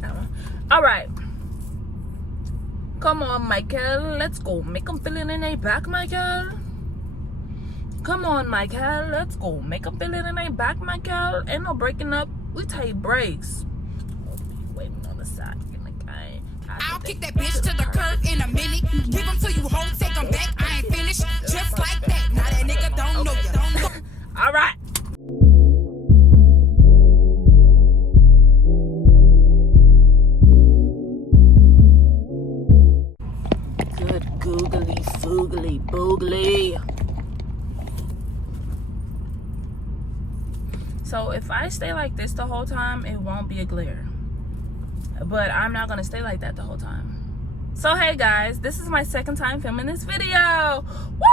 That one. All right. Come on, Michael. Let's go. Make them feel it in their back, Michael. Come on, Michael. Let's go. Make them feel it in their back, Michael. Ain't no breaking up. We take breaks. Oh, waiting on the side. I'll kick that bitch to the curb in a minute. Give them to you, hoes, take them back. I ain't finished. Just like that. Now that nigga don't know you. Don't know. All right. Good googly foogly boogly. So if I stay like this the whole time, it won't be a glare. But I'm not gonna stay like that the whole time. So hey guys, this is my second time filming this video. Woo!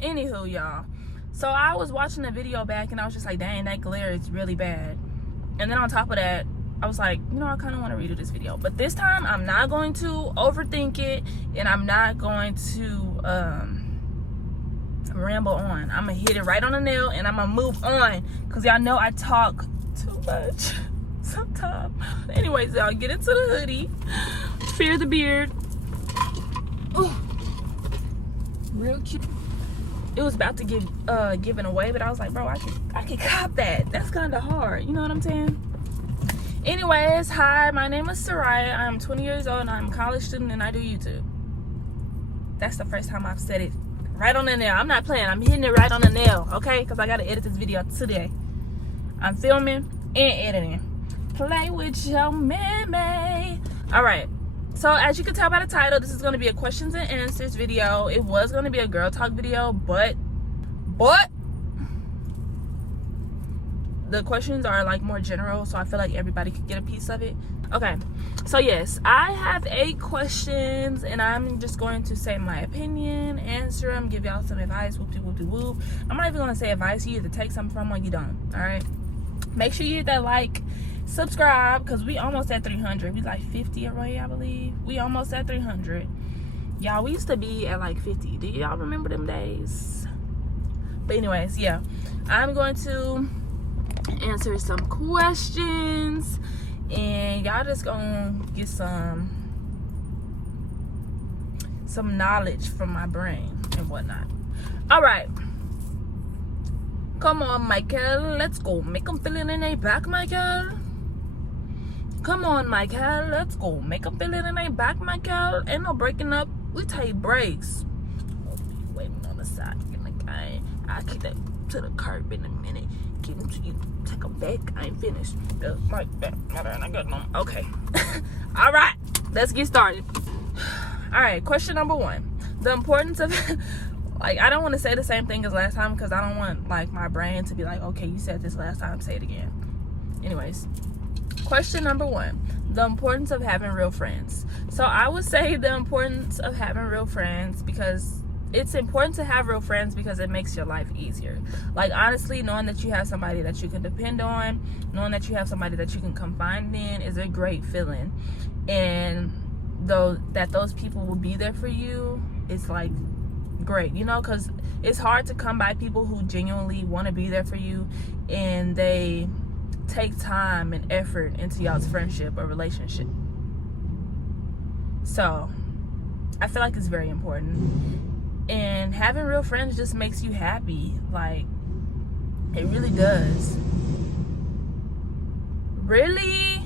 Anywho, y'all. So I was watching the video back and I was just like, dang, that glare is really bad. And then on top of that, I was like, you know, I kind of want to redo this video. But this time, I'm not going to overthink it. And I'm not going to ramble on. I'm going to hit it right on the nail and I'm going to move on. Because y'all know I talk too much sometimes. Anyways, y'all, get into the hoodie. Fear the beard. Ooh. Real cute. It was about to get given away, but I was like, bro, I could cop that. That's kind of hard. You know what I'm saying? Anyways, hi, my name is Soraya. I'm 20 years old and I'm a college student and I do YouTube. That's the first time I've said it right on the nail. I'm not playing. I'm hitting it right on the nail, okay? Because I got to edit this video today. I'm filming and editing. Play with your mammy. All right. So as you can tell by the title, this is going to be a questions and answers video. It was going to be a girl talk video, but the questions are like more general, so I feel like everybody could get a piece of it. Okay, so yes, I have 8 questions and I'm just going to say my opinion, answer them, give y'all some advice, whoop-de-whoop-de-whoop. I'm not even going to say advice. You either take something from or you don't. All right, make sure you hit that like, subscribe, because we almost at 300. We like 50 already, I believe. We almost at 300. Y'all, we used to be at like 50. Do y'all remember them days? But anyways, yeah, I'm going to answer some questions and y'all just gonna get some knowledge from my brain and whatnot. All right, come on, Michael, let's go. Make them feel it in their back, Michael. Come on, Michael, let's go. Make them feel it in their back, Michael. Ain't no breaking up. We take breaks. Oh, waiting on the side. I'll kick that to the curb in a minute. Give them to you. Take them back. I ain't finished. Just like that. I got no. Okay. All right. Let's get started. All right. Question number 1. The importance of like, I don't want to say the same thing as last time because I don't want like my brain to be like, okay, you said this last time, say it again. Anyways, question number 1. The importance of having real friends. So I would say the importance of having real friends because it's important to have real friends because it makes your life easier. Like, honestly, knowing that you have somebody that you can depend on, knowing that you have somebody that you can confide in is a great feeling. And those people will be there for you, it's like great, you know, because it's hard to come by people who genuinely want to be there for you and they take time and effort into y'all's friendship or relationship. So I feel like it's very important. And having real friends just makes you happy. Like, it really does. Really?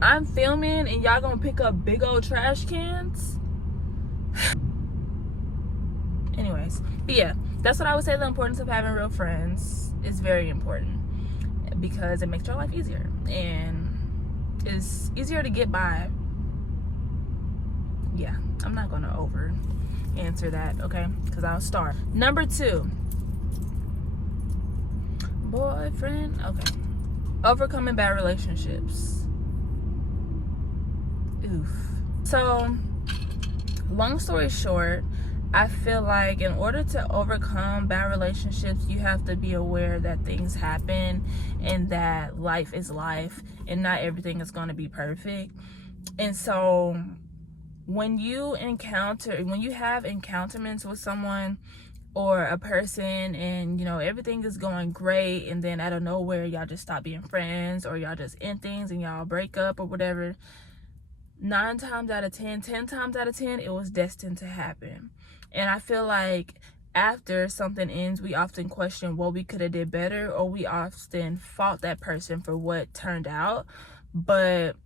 I'm filming and y'all gonna pick up big old trash cans? Anyways, but yeah, that's what I would say. The importance of having real friends is very important because it makes your life easier and it's easier to get by. Yeah, I'm not gonna over answer that, okay, because I'll start. Number 2, boyfriend. Okay, overcoming bad relationships. Oof. So long story short, I feel like in order to overcome bad relationships, you have to be aware that things happen and that life is life and not everything is going to be perfect. And so when you have encounterments with someone, or a person, and everything is going great, and then out of nowhere y'all just stop being friends, or y'all just end things and y'all break up or whatever, 9 times out of 10, 10 times out of 10, it was destined to happen. And I feel like after something ends, we often question what we could have did better, or we often fault that person for what turned out. But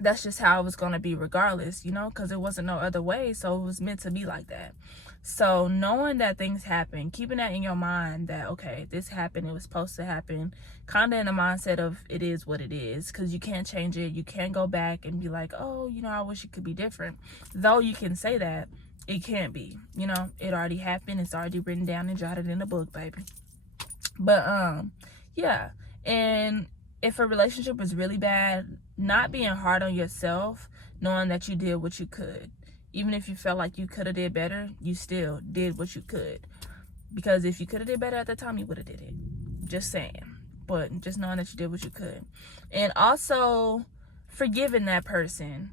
that's just how it was going to be regardless, because it wasn't no other way. So it was meant to be like that. So knowing that things happen, keeping that in your mind that, okay, this happened, it was supposed to happen, kind of in the mindset of it is what it is, because you can't change it. You can't go back and be like, oh, I wish it could be different. Though you can say that, it can't be. It already happened. It's already written down and jotted in the book, baby. But yeah. And if a relationship was really bad, not being hard on yourself, knowing that you did what you could. Even if you felt like you could have did better, you still did what you could. Because if you could have did better at the time, you would have did it. Just saying. But just knowing that you did what you could. And also forgiving that person.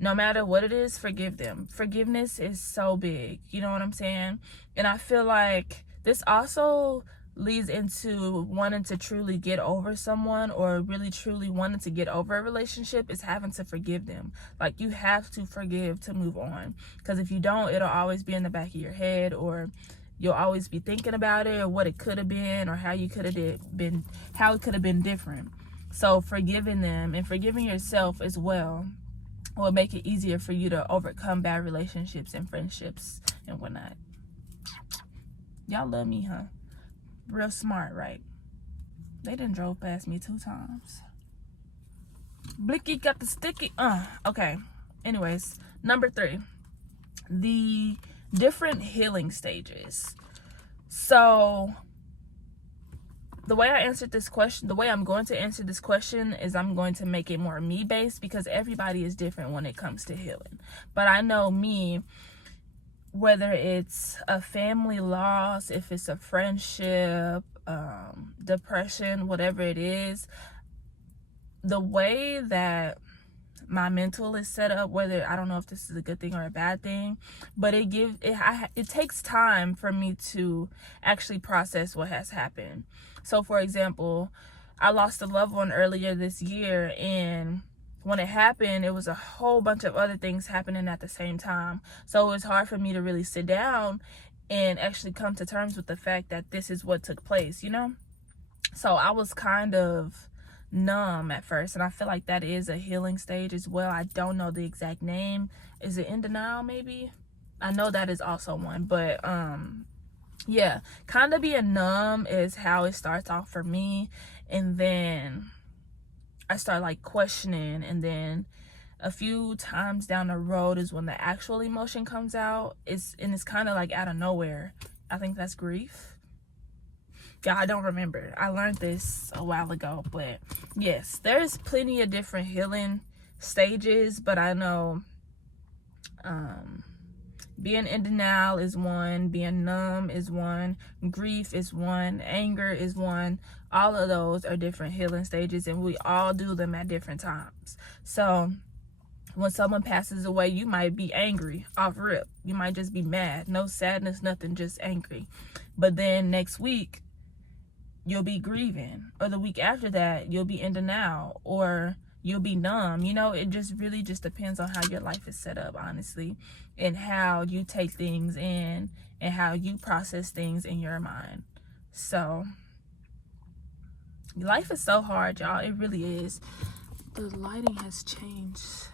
No matter what it is, forgive them. Forgiveness is so big. You know what I'm saying? And I feel like this also leads into wanting to truly get over someone, or really truly wanting to get over a relationship, is having to forgive them. Like, you have to forgive to move on, because if you don't, it'll always be in the back of your head, or you'll always be thinking about it, or what it could have been, or how you could have how it could have been different. So forgiving them and forgiving yourself as well will make it easier for you to overcome bad relationships and friendships and whatnot. Y'all love me, huh? Real smart, right? They done drove past me 2 times. Blicky got the sticky. Okay. Anyways, number 3, the different healing stages. So the way I'm going to answer this question is I'm going to make it more me-based, because everybody is different when it comes to healing. But I know me, whether it's a family loss, if it's a friendship, depression, whatever it is, the way that my mental is set up, whether, I don't know if this is a good thing or a bad thing, but it takes time for me to actually process what has happened. So for example, I lost a loved one earlier this year, and when it happened, it was a whole bunch of other things happening at the same time. So it was hard for me to really sit down and actually come to terms with the fact that this is what took place, So I was kind of numb at first, and I feel like that is a healing stage as well. I don't know the exact name. Is it in denial, maybe? I know that is also one, but yeah, kind of being numb is how it starts off for me. And then I start like questioning, and then a few times down the road is when the actual emotion comes out. It's kind of like out of nowhere. I think that's grief. Yeah, I don't remember. I learned this a while ago, but yes, there's plenty of different healing stages, but I know being in denial is one, being numb is one, grief is one, anger is one. All of those are different healing stages, and we all do them at different times. So when someone passes away, you might be angry off rip. You might just be mad. No sadness, nothing, just angry. But then next week, you'll be grieving. Or the week after that, you'll be in denial. Or you'll be numb. It just really just depends on how your life is set up, honestly. And how you take things in, and how you process things in your mind. So life is so hard, y'all. It really is. The lighting has changed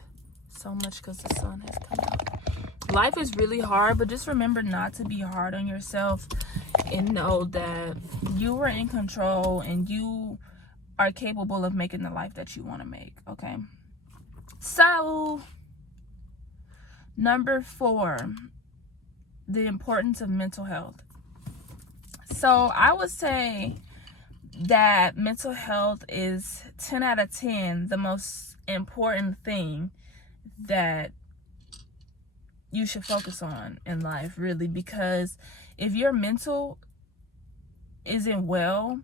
so much because the sun has come out. Life is really hard, but just remember not to be hard on yourself, and know that you are in control, and you are capable of making the life that you want to make, okay? So number 4, the importance of mental health. So I would say that mental health is 10 out of 10 the most important thing that you should focus on in life, really, because if your mental isn't well,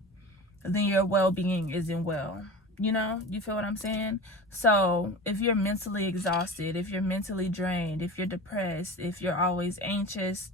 then your well-being isn't well. You feel what I'm saying? So if you're mentally exhausted, if you're mentally drained, if you're depressed, if you're always anxious,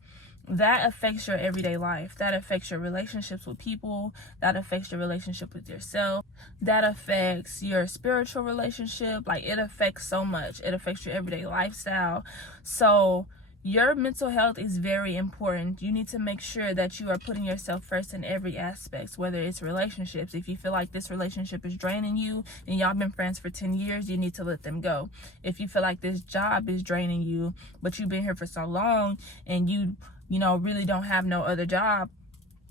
that affects your everyday life. That affects your relationships with people. That affects your relationship with yourself. That affects your spiritual relationship. Like, it affects so much. It affects your everyday lifestyle. So your mental health is very important. You need to make sure that you are putting yourself first in every aspect, whether it's relationships. If you feel like this relationship is draining you and y'all been friends for 10 years, you need to let them go. If you feel like this job is draining you, but you've been here for so long and you really don't have no other job,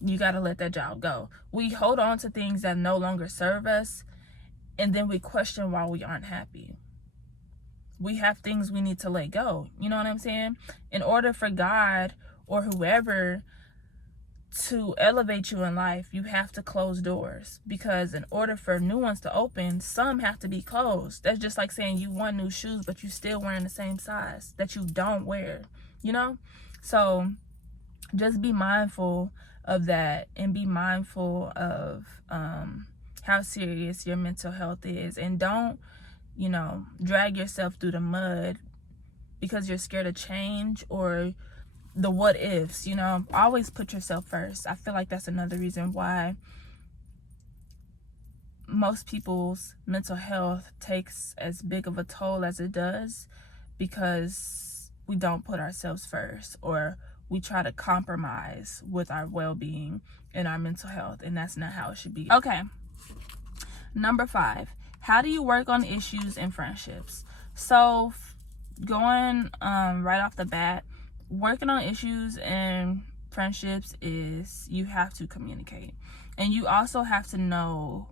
you got to let that job go. We hold on to things that no longer serve us, and then we question why we aren't happy. We have things we need to let go. You know what I'm saying? In order for God or whoever to elevate you in life, you have to close doors, because in order for new ones to open, some have to be closed. That's just like saying you want new shoes, but you still wearing the same size that you don't wear, So just be mindful of that, and be mindful of how serious your mental health is, and don't drag yourself through the mud because you're scared of change or the what ifs. Always put yourself first. I feel like that's another reason why most people's mental health takes as big of a toll as it does, because we don't put ourselves first, or we try to compromise with our well-being and our mental health, and that's not how it should be. Okay, number 5, how do you work on issues in friendships? So going right off the bat, working on issues in friendships is you have to communicate, and you also have to know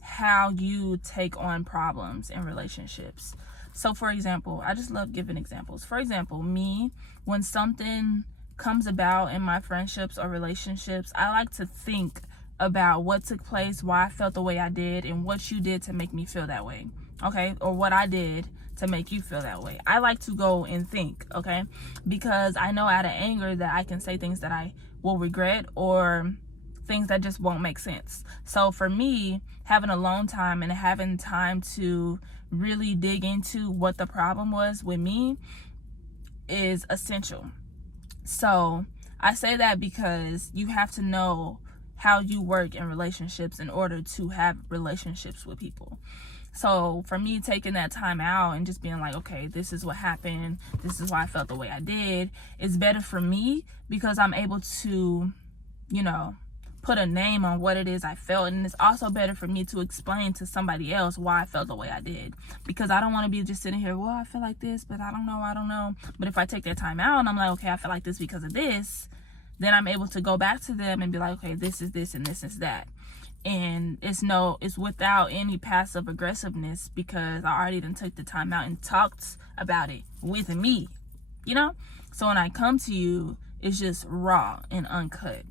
how you take on problems in relationships. So for example, I just love giving examples. For example, me, when something comes about in my friendships or relationships, I like to think about what took place, why I felt the way I did, and what you did to make me feel that way, okay? Or what I did to make you feel that way. I like to go and think, okay? Because I know out of anger that I can say things that I will regret, or things that just won't make sense. So for me, having alone time and having time to really dig into what the problem was with me is essential. So I say that because you have to know how you work in relationships in order to have relationships with people. So for me, taking that time out and just being like, okay, this is what happened, this is why I felt the way I did, is better for me, because I'm able to, put a name on what it is I felt. And it's also better for me to explain to somebody else why I felt the way I did, because I don't want to be just sitting here, well, I feel like this, but I don't know. But if I take that time out and I'm like, okay, I feel like this because of this, then I'm able to go back to them and be like, okay, this is this and this is that. And it's without any passive aggressiveness, because I already done took the time out and talked about it with me, So when I come to you, it's just raw and uncut,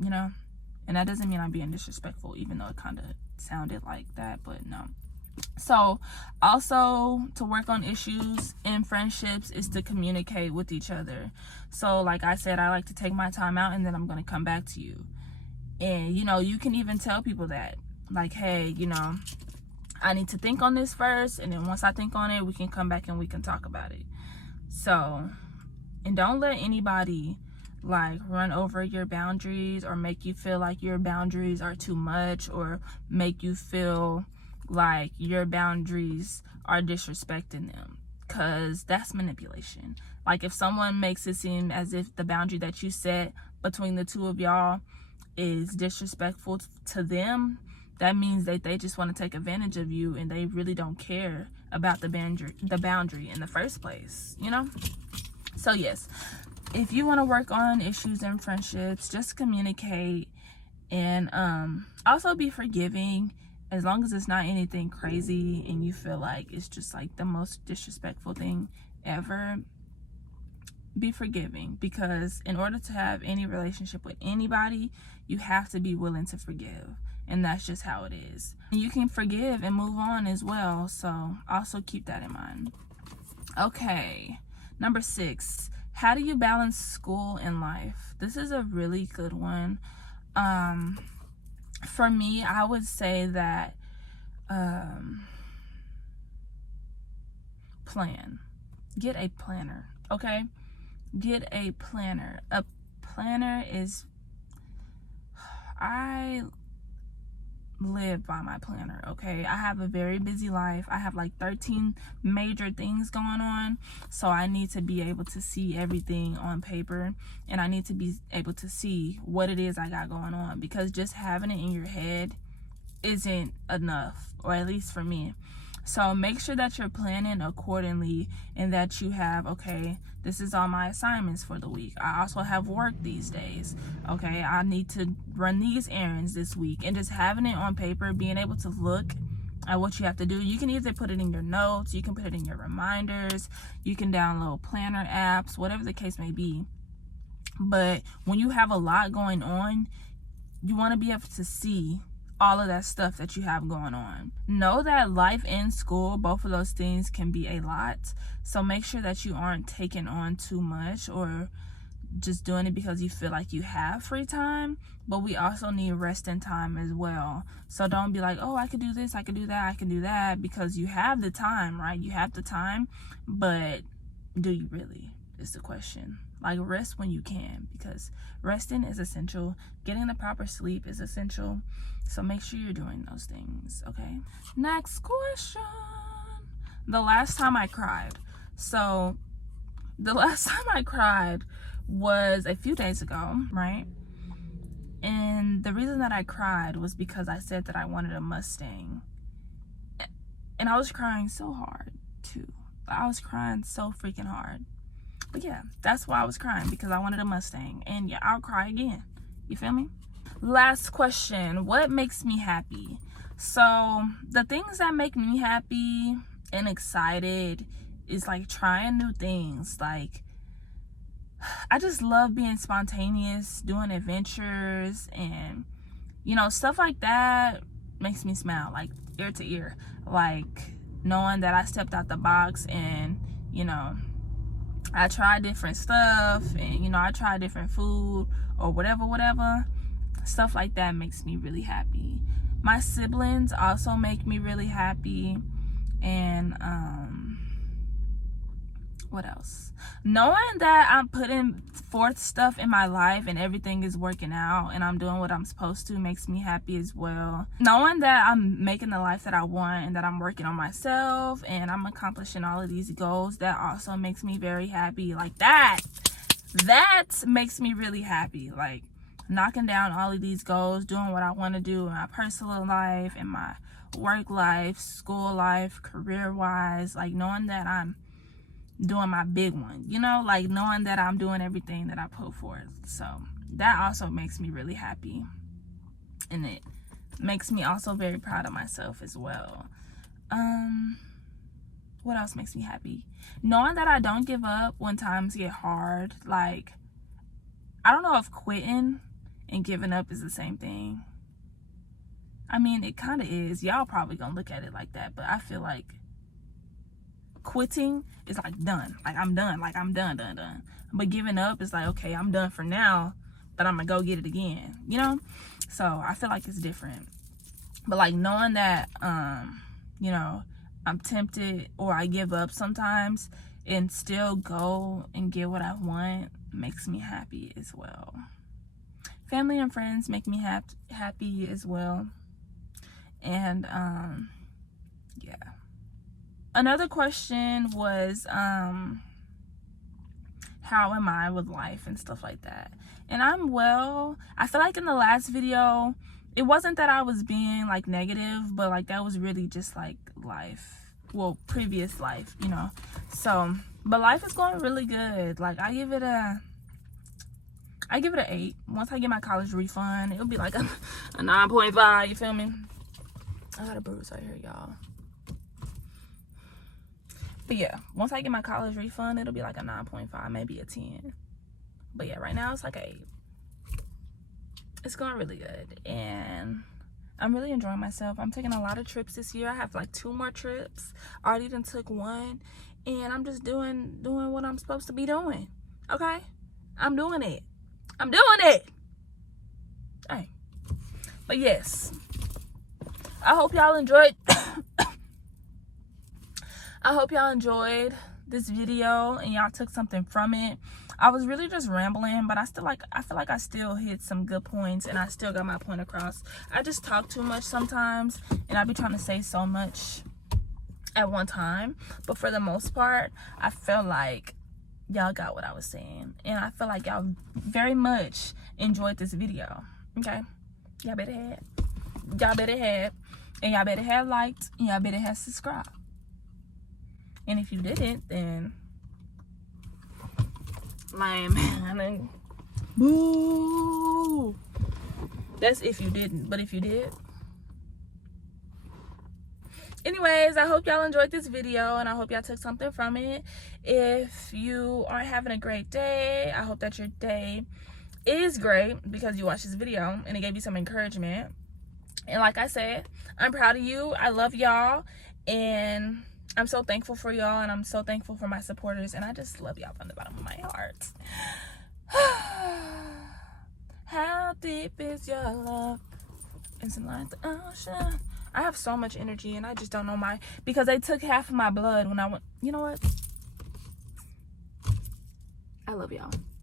And that doesn't mean I'm being disrespectful, even though it kind of sounded like that, but no. So also, to work on issues in friendships is to communicate with each other. So like I said, I like to take my time out and then I'm going to come back to you. And, you can even tell people that, like, hey, I need to think on this first. And then once I think on it, we can come back and we can talk about it. So, and don't let anybody run over your boundaries, or make you feel like your boundaries are too much, or make you feel like your boundaries are disrespecting them, because that's manipulation. Like, if someone makes it seem as if the boundary that you set between the two of y'all is disrespectful to them, that means that they just want to take advantage of you, and they really don't care about the boundary in the first place, So yes, if you want to work on issues in friendships, just communicate, and also be forgiving, as long as it's not anything crazy and you feel like it's just like the most disrespectful thing ever. Be forgiving, because in order to have any relationship with anybody, you have to be willing to forgive, and that's just how it is. You can forgive and move on as well, so also keep that in mind. Okay, number 6, how do you balance school and life? This is a really good one. For me, I would say that plan. Get a planner, okay? Get a planner. A planner is, I live by my planner, okay? I have a very busy life. I have like 13 major things going on, so I need to be able to see everything on paper, and I need to be able to see what it is I got going on, because just having it in your head isn't enough, or at least for me. So make sure that you're planning accordingly, and that you have, okay, this is all my assignments for the week. I also have work these days. Okay, I need to run these errands this week. And just having it on paper, being able to look at what you have to do. You can either put it in your notes, you can put it in your reminders, you can download planner apps, whatever the case may be. But when you have a lot going on, you want to be able to see all of that stuff that you have going on. Know that life and school, both of those things can be a lot. So make sure that you aren't taking on too much, or just doing it because you feel like you have free time. But we also need resting time as well. So don't be like, oh, I could do this, I could do that, I can do that, because you have the time, right? You have the time, but do you really, is the question. Like, rest when you can, because resting is essential. Getting the proper sleep is essential. So make sure you're doing those things, okay? Next question. The last time I cried. So the last time I cried was a few days ago, right? And the reason that I cried was because I said that I wanted a Mustang. And I was crying so hard, too. I was crying so freaking hard. But yeah, that's why I was crying, because I wanted a Mustang. And yeah, I'll cry again. You feel me? Last question. What makes me happy? So the things that make me happy and excited is like trying new things. Like, I just love being spontaneous, doing adventures, and you know, stuff like that makes me smile, like ear to ear. Like knowing that I stepped out the box, and you know, I tried different stuff, and you know, I tried different food or whatever. Stuff like that makes me really happy. My siblings also make me really happy. And what else? Knowing that I'm putting forth stuff in my life and everything is working out and I'm doing what I'm supposed to makes me happy as well. Knowing that I'm making the life that I want, and that I'm working on myself and I'm accomplishing all of these goals, that also makes me very happy. Like that makes me really happy. Like knocking down all of these goals, doing what I want to do in my personal life, in my work life, school life, career wise, like knowing that I'm doing my big one, you know, like knowing that I'm doing everything that I put forth. So that also makes me really happy, and it makes me also very proud of myself as well. What else makes me happy? Knowing that I don't give up when times get hard. Like, I don't know if quitting and giving up is the same thing. I mean, it kind of is. Y'all probably gonna look at it like that, but I feel like quitting is like done. Like I'm done. Like I'm done. But giving up is like, okay, I'm done for now, but I'm gonna go get it again, you know? So I feel like it's different. But like knowing that, you know, I'm tempted or I give up sometimes and still go and get what I want makes me happy as well. Family and friends make me happy as well. And yeah. Another question was how am I with life and stuff like that. And I'm well. I feel like in the last video, it wasn't that I was being like negative, but like that was really just like life. Well, previous life, you know. So, but life is going really good. Like I give it an 8. Once I get my college refund, it'll be like a 9.5, you feel me? I got a bruise right here, y'all. But yeah, once I get my college refund, it'll be like a 9.5, maybe a 10. But yeah, right now it's like a 8. It's going really good, and I'm really enjoying myself. I'm taking a lot of trips this year. I have like 2 more trips. I already done took 1, and I'm just doing what I'm supposed to be doing. Okay? I'm doing it. Hey. But yes, I hope y'all enjoyed I hope y'all enjoyed this video and y'all took something from it. I was really just rambling, but I feel like I still hit some good points and I still got my point across. I just talk too much sometimes and I be trying to say so much at one time, but for the most part I feel like y'all got what I was saying, and I feel like y'all very much enjoyed this video. Okay, y'all better have, and y'all better have liked, and y'all better have subscribed. And if you didn't, then man, boo. That's if you didn't, but if you did. Anyways, I hope y'all enjoyed this video and I hope y'all took something from it. If you are having a great day, I hope that your day is great because you watched this video and it gave you some encouragement. And like I said, I'm proud of you. I love y'all and I'm so thankful for y'all, and I'm so thankful for my supporters, and I just love y'all from the bottom of my heart. How deep is your love? It's like the ocean. I have so much energy and I just don't know because they took half of my blood when I went. You know what? I love y'all.